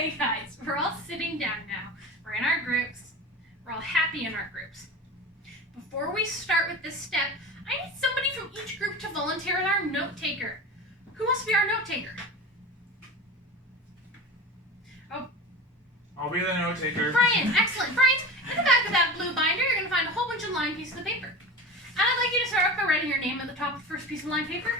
Okay, guys, we're all sitting down now. We're in our groups. We're all happy in our groups. Before we start with this step, I need somebody from each group to volunteer as our note taker. Who wants to be our note taker? Oh, I'll be the note taker. Brian, excellent. Brian, in the back of that blue binder, you're going to find a whole bunch of lined pieces of paper. And I'd like you to start off by writing your name at the top of the first piece of lined paper.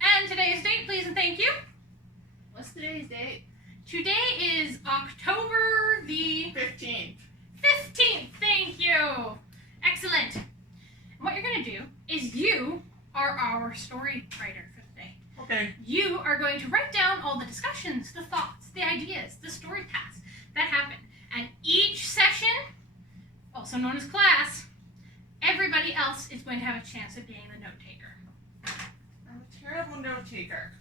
And today's date, please and thank you. What's today's date? Today is October the 15th. 15th. Thank you. Excellent. And what you're going to do is you are our story writer for today. Okay. You are going to write down all the discussions, the thoughts, the ideas, the story paths that happen. And each session, also known as class, everybody else is going to have a chance of being the note taker. I'm a terrible note taker.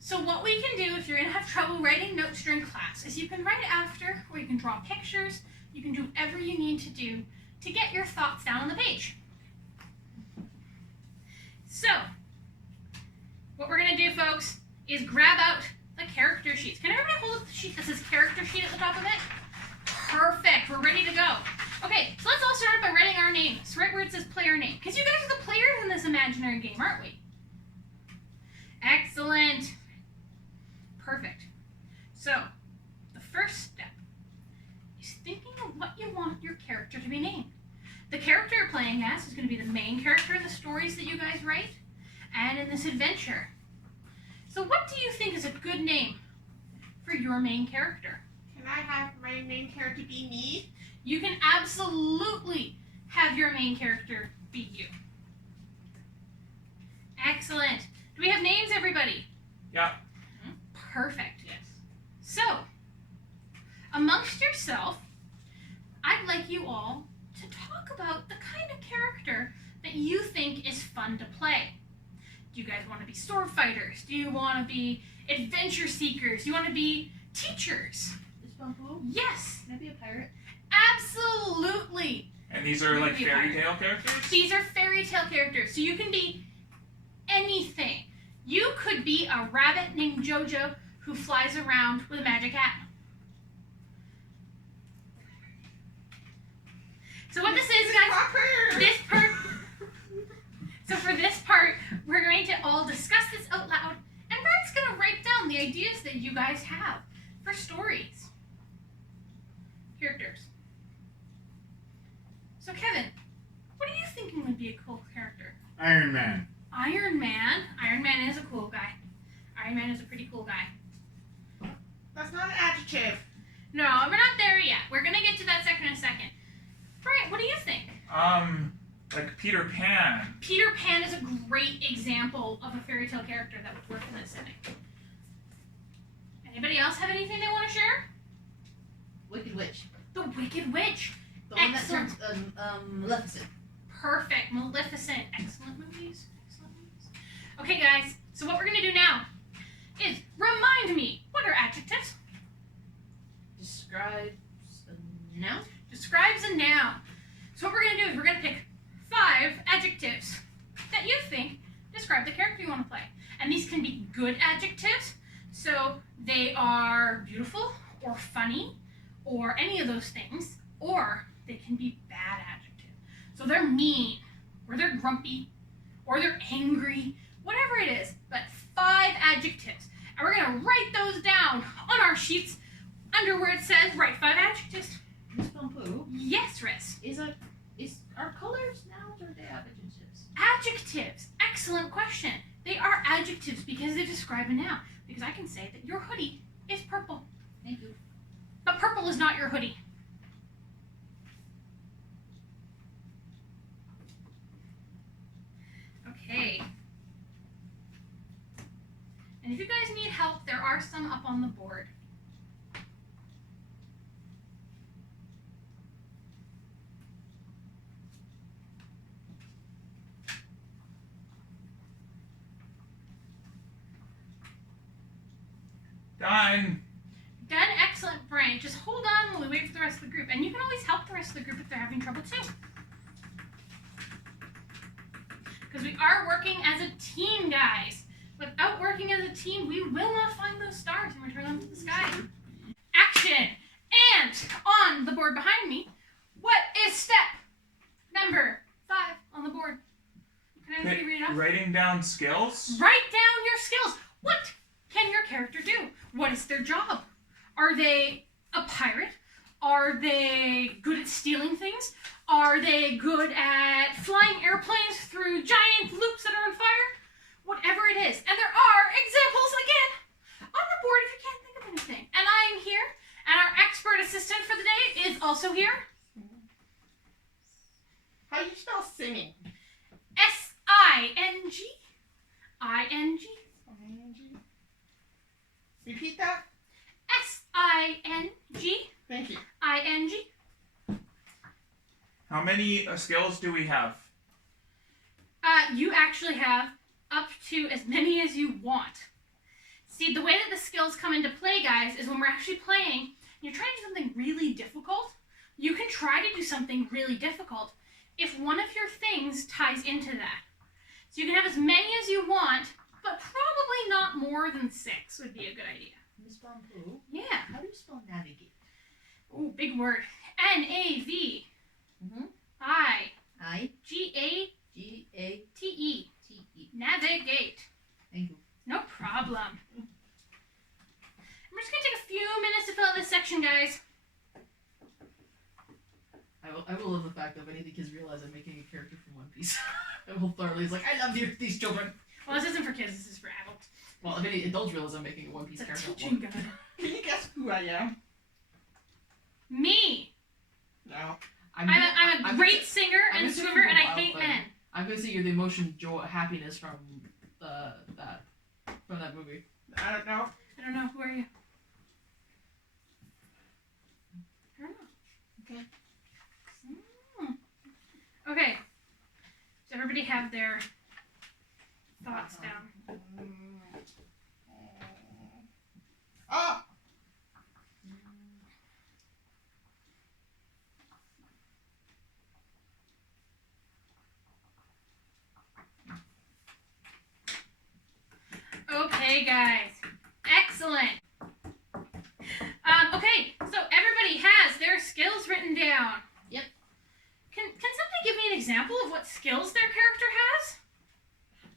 So what we can do if you're going to have trouble writing notes during class is you can write after, or you can draw pictures. You can do whatever you need to do to get your thoughts down on the page. So, what we're going to do, folks, is grab out the character sheets. Can everybody hold up the sheet that says character sheet at the top of it? Perfect. We're ready to go. Okay, so let's all start by writing our names, right where it says player name. Because you guys are the players in this imaginary game, aren't we? Excellent. Perfect. So, the first step is thinking of what you want your character to be named. The character you're playing as is going to be the main character in the stories that you guys write and in this adventure. So what do you think is a good name for your main character? Can I have my main character be me? You can absolutely have your main character be you. Excellent. Do we have names, everybody? Yeah. Perfect. Yes. So, amongst yourself, I'd like you all to talk about the kind of character that you think is fun to play. Do you guys want to be sword fighters? Do you want to be adventure seekers? Do you want to be teachers? Is Bumpo? Yes. Can I be a pirate? Absolutely. And these are like fairy tale characters? These are fairy tale characters, so you can be anything. You could be a rabbit named Jojo who flies around with a magic hat. So what this is, guys, so for this part, we're going to all discuss this out loud, and Brian's going to write down the ideas that you guys have for stories. Characters. So Kevin, what are you thinking would be a cool character? Iron Man. Iron Man? Iron Man is a cool guy. Iron Man is a pretty cool guy. That's not an adjective. No, we're not there yet. We're going to get to that in a second. Brian, what do you think? Like Peter Pan. Peter Pan is a great example of a fairy tale character that would work in this setting. Anybody else have anything they want to share? Wicked Witch. The Wicked Witch. The one Excellent. that turns Maleficent. Perfect. Maleficent. Excellent movies. Excellent movies. Okay, guys. So what we're going to do now is remind me, what are adjectives? Describes a noun. Describes a noun. So what we're going to do is we're going to pick 5 adjectives that you think describe the character you want to play. And these can be good adjectives, so they are beautiful or funny or any of those things, or they can be bad adjectives. So they're mean, or they're grumpy, or they're angry, whatever it is, but 5 adjectives. And we're going to write those down on our sheets under where it says write 5 adjectives. Miss Bumpo, Yes, Riz. are colors nouns or are they adjectives? Adjectives. Excellent question. They are adjectives because they describe a noun. Because I can say that your hoodie is purple. Thank you. But purple is not your hoodie. Okay. And if you guys need help, there are some up on the board. Done. Done. Excellent, Brian. Just hold on while we wait for the rest of the group. And you can always help the rest of the group if they're having trouble too. Because we are working as a team, guys. Without working as a team, we will not find those stars and return them to the sky. Action! And on the board behind me, what is step number 5 on the board? Can anybody read it off? Writing down skills? Write down your skills. What can your character do? What is their job? Are they a pirate? Are they good at stealing things? Are they good at flying airplanes through giant loops that are on fire? Whatever it is. And there are examples, again, on the board if you can't think of anything. And I am here, and our expert assistant for the day is also here. How do you spell singing? S-I-N-G. I-N-G. Repeat that. S-I-N-G. Thank you. I-N-G. How many skills do we have? You actually have up to as many as you want. See, the way that the skills come into play, guys, is when we're actually playing, and you're trying to do something really difficult, you can try to do something really difficult if one of your things ties into that. So you can have as many as you want, but probably not more than 6 would be a good idea. Can you spell who? Yeah. How do you spell navigate? Ooh, big word. N-A-V. Mm-hmm. I. G-A-T-E. G-A-T-E. Navigate. Thank you. No problem. We're just going to take a few minutes to fill out this section, guys. I will love the fact that if any of the kids realize I'm making a character from One Piece, I will thoroughly is like, I love these children. Well, this isn't for kids, this is for adults. Well, if any adults realize I'm making a One Piece It's a character. teaching guide. Can you guess who I am? Me. No. I'm a great singer and swimmer, and I hate men. I'm gonna say you're the emotion, joy, happiness from that movie. I don't know. I don't know. Who are you? I don't know. Okay. Okay. Does everybody have their thoughts down? Ah! Okay, guys. Excellent. Okay, so everybody has their skills written down. Yep. Can somebody give me an example of what skills their character has?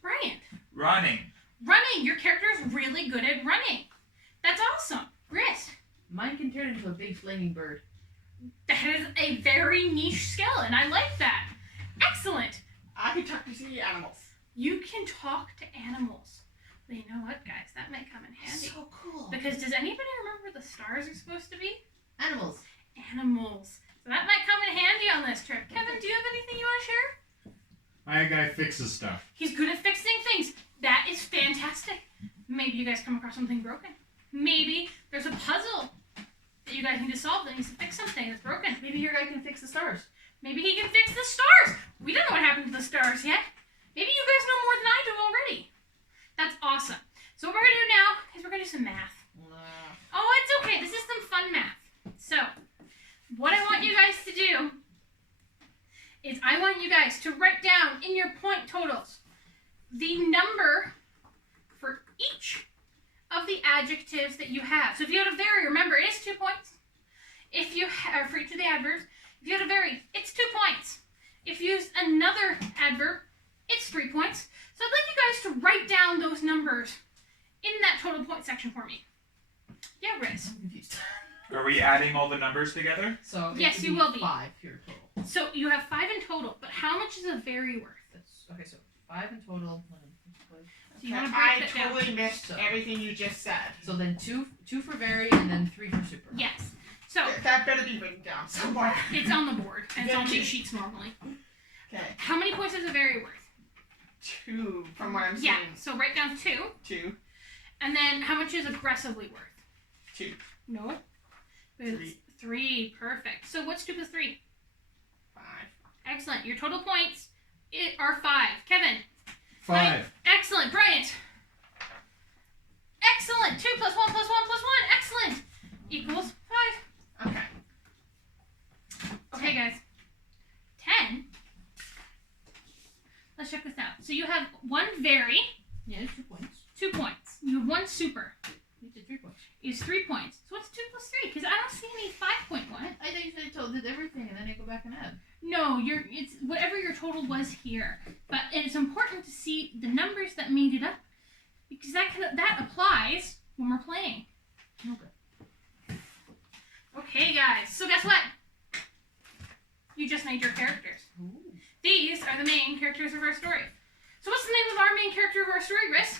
Bryant. Running. Running. Your character is really good at running. That's awesome. Grit. Mine can turn into a big flaming bird. That is a very niche skill, and I like that. Excellent. I can talk to sea animals. You can talk to animals. Well, you know what, guys? That might come in handy. So cool. Because does anybody remember where the stars are supposed to be? Animals. Animals. So that might come in handy on this trip. Kevin, do you have anything you want to share? My guy fixes stuff. He's good at fixing things. That is fantastic. Maybe you guys come across something broken. Maybe there's a puzzle that you guys need to solve that needs to fix something that's broken. Maybe your guy can fix the stars. Maybe he can fix the stars. We don't know what happened to the stars yet. Maybe you guys know more than I do already. That's awesome. So what we're going to do now is we're going to do some math. Oh, it's okay. This is some fun math. So, what I want you guys to do is I want you guys to write down in your point totals the number for each of the adjectives that you have. So if you had a vary, remember, it is 2 points. If you for each of the adverbs, if you had a vary, it's 2 points. If you use another adverb, it's 3 points. So I'd like you guys to write down those numbers in that total point section for me. Yeah, Riz. I'm confused. Are we adding all the numbers together? So Yes, you will be. 5 here total. So you have 5 in total, but how much is a vary worth? Okay, so 5 in total. So you want to I break that down? totally missed So- everything you just said. So then two for very and then 3 for super. Yes. So That better be written down somewhere. it's on the board, and it's on 2 sheets normally. Okay, How many points is a vary worth? 2 from what I'm seeing. Yeah. So write down 2, 2, and then how much is aggressively worth? 2, No. It's 3. Perfect. So what's 2 plus 3? 5. Excellent. Your total points are 5. Kevin. 5. Excellent. Bryant. Excellent. 2 plus 1 plus 1 plus 1. Excellent. Equals 5. Okay. Okay, guys. 10. Let's check this out. So you have 1 vary, Yeah, it's 2 points. 2 points. You have 1 super. You did 3 points. Is 3 points. So what's 2 plus 3? Because I don't see any 5-point one. I thought you said I did everything and then I go back and add. No, it's whatever your total was here. But it's important to see the numbers that made it up, because that applies when we're playing. Okay. Okay, guys. So guess what? You just made your characters. Ooh. These are the main characters of our story. So what's the name of our main character of our story, Riss?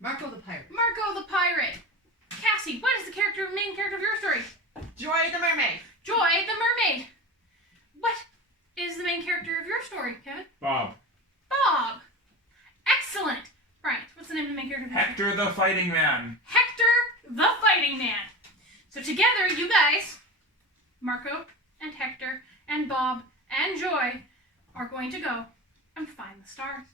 Marco the pirate. Marco the pirate. Cassie, what is the main character of your story? Joy the mermaid. Joy the mermaid. What is the main character of your story, Kevin? Bob. Bob. Excellent. Right. What's the name of the main character of your story? Hector the fighting man. Hector the fighting man. So together, you guys, Marco and Hector and Bob and Joy, are going to go and find the stars.